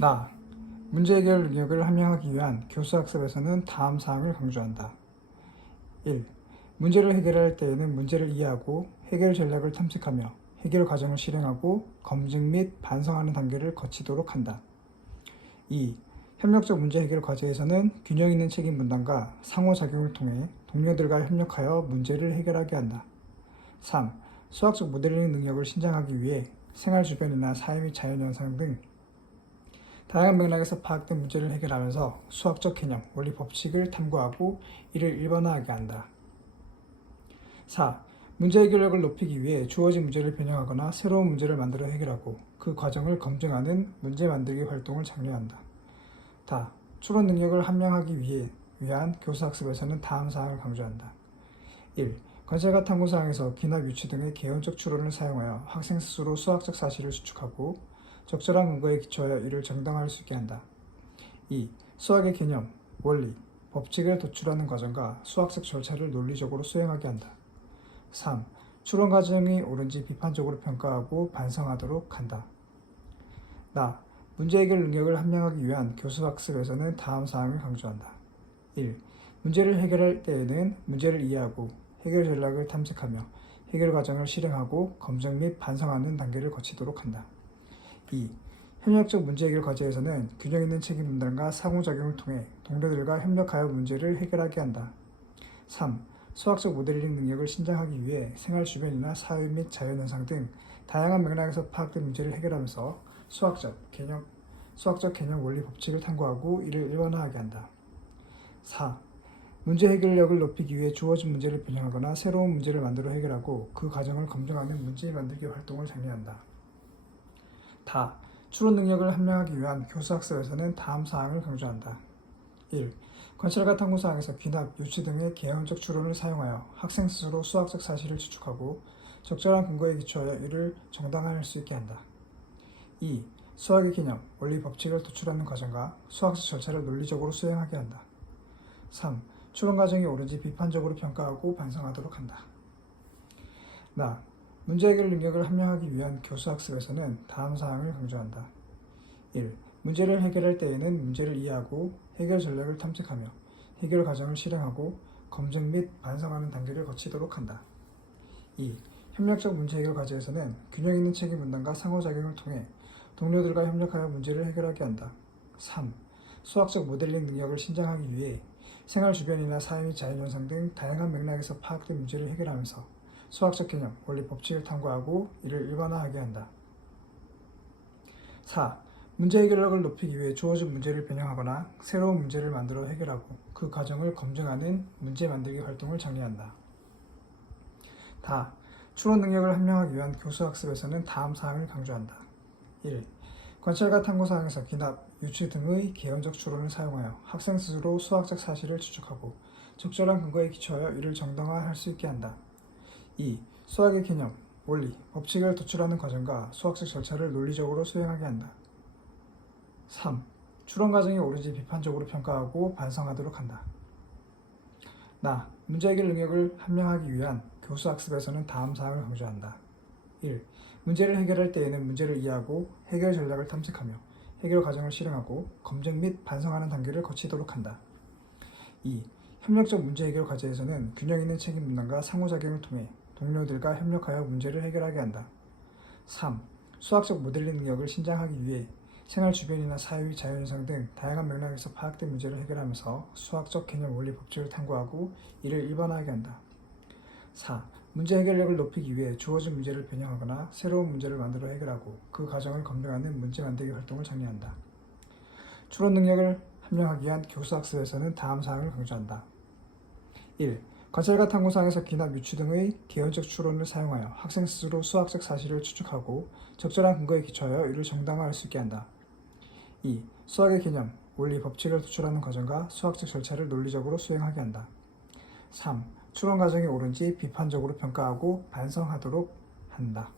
나. 문제 해결 능력을 함양하기 위한 교수학습에서는 다음 사항을 강조한다. 1. 문제를 해결할 때에는 문제를 이해하고 해결 전략을 탐색하며 해결 과정을 실행하고 검증 및 반성하는 단계를 거치도록 한다. 2. 협력적 문제 해결 과제에서는 균형 있는 책임 분담과 상호작용을 통해 동료들과 협력하여 문제를 해결하게 한다. 3. 수학적 모델링 능력을 신장하기 위해 생활 주변이나 사회 및 자연현상 등 다양한 맥락에서 파악된 문제를 해결하면서 수학적 개념, 원리 법칙을 탐구하고 이를 일반화하게 한다. 4. 문제 해결력을 높이기 위해 주어진 문제를 변형하거나 새로운 문제를 만들어 해결하고 그 과정을 검증하는 문제 만들기 활동을 장려한다. 다. 추론 능력을 함양하기 위한 교수학습에서는 다음 사항을 강조한다. 1. 관찰과 탐구 사항에서 귀납 유추 등의 개연적 추론을 사용하여 학생 스스로 수학적 사실을 추측하고 적절한 근거에 기초하여 이를 정당화할 수 있게 한다. 2. 수학의 개념, 원리, 법칙을 도출하는 과정과 수학적 절차를 논리적으로 수행하게 한다. 3. 추론 과정이 옳은지 비판적으로 평가하고 반성하도록 한다. 나. 문제 해결 능력을 함양하기 위한 교수학습에서는 다음 사항을 강조한다. 1. 문제를 해결할 때에는 문제를 이해하고 해결 전략을 탐색하며 해결 과정을 실행하고 검증 및 반성하는 단계를 거치도록 한다. 2. 협력적 문제 해결 과제에서는 균형 있는 책임 분담과 상호작용을 통해 동료들과 협력하여 문제를 해결하게 한다. 3. 수학적 모델링 능력을 신장하기 위해 생활 주변이나 사회 및 자연현상 등 다양한 맥락에서 파악된 문제를 해결하면서 수학적 개념 원리 법칙을 탐구하고 이를 일반화하게 한다. 4. 문제 해결력을 높이기 위해 주어진 문제를 변형하거나 새로운 문제를 만들어 해결하고 그 과정을 검증하는 문제 만들기 활동을 장려한다. 다. 추론 능력을 함양하기 위한 교수학습에서는 다음 사항을 강조한다. 1. 관찰과 탐구 사항에서 귀납, 유추 등의 개연적 추론을 사용하여 학생 스스로 수학적 사실을 추측하고 적절한 근거에 기초하여 이를 정당화할 수 있게 한다. 2. 수학의 개념, 원리 법칙을 도출하는 과정과 수학적 절차를 논리적으로 수행하게 한다. 3. 추론 과정이 옳은지 비판적으로 평가하고 반성하도록 한다. 나. 문제 해결 능력을 함양하기 위한 교수학습에서는 다음 사항을 강조한다. 1. 문제를 해결할 때에는 문제를 이해하고 해결 전략을 탐색하며 해결 과정을 실행하고 검증 및 반성하는 단계를 거치도록 한다. 2. 협력적 문제 해결 과제에서는 균형 있는 책임 분담과 상호작용을 통해 동료들과 협력하여 문제를 해결하게 한다. 3. 수학적 모델링 능력을 신장하기 위해 생활 주변이나 사회 및 자연현상 등 다양한 맥락에서 파악된 문제를 해결하면서 수학적 개념, 원리 법칙을 탐구하고 이를 일반화하게 한다. 4. 문제 해결력을 높이기 위해 주어진 문제를 변형하거나 새로운 문제를 만들어 해결하고 그 과정을 검증하는 문제 만들기 활동을 장려한다. 다. 추론 능력을 함양하기 위한 교수학습에서는 다음 사항을 강조한다. 1. 관찰과 탐구 사항에서 귀납, 유추 등의 개연적 추론을 사용하여 학생 스스로 수학적 사실을 추측하고 적절한 근거에 기초하여 이를 정당화할 수 있게 한다. 2. 수학의 개념, 원리, 법칙을 도출하는 과정과 수학적 절차를 논리적으로 수행하게 한다. 3. 추론 과정이 옳은지 비판적으로 평가하고 반성하도록 한다. 나. 문제 해결 능력을 함양하기 위한 교수학습에서는 다음 사항을 강조한다. 1. 문제를 해결할 때에는 문제를 이해하고 해결 전략을 탐색하며 해결 과정을 실행하고 검증 및 반성하는 단계를 거치도록 한다. 2. 협력적 문제 해결 과제에서는 균형 있는 책임 분담과 상호작용을 통해 동료들과 협력하여 문제를 해결하게 한다. 3. 수학적 모델링 능력을 신장하기 위해 생활 주변이나 사회 및 자연현상 등 다양한 맥락에서 파악된 문제를 해결하면서 수학적 개념 원리 법칙을 탐구하고 이를 일반화하게 한다. 4. 문제 해결력을 높이기 위해 주어진 문제를 변형하거나 새로운 문제를 만들어 해결하고 그 과정을 검증하는 문제 만들기 활동을 장려한다. 추론 능력을 함양하기 위한 교수학습에서는 다음 사항을 강조한다. 1. 관찰과 탐구 사항에서 귀납, 유추 등의 개연적 추론을 사용하여 학생 스스로 수학적 사실을 추측하고 적절한 근거에 기초하여 이를 정당화할 수 있게 한다. 2. 수학의 개념, 원리, 법칙을 도출하는 과정과 수학적 절차를 논리적으로 수행하게 한다. 3. 추론 과정이 옳은지 비판적으로 평가하고 반성하도록 한다.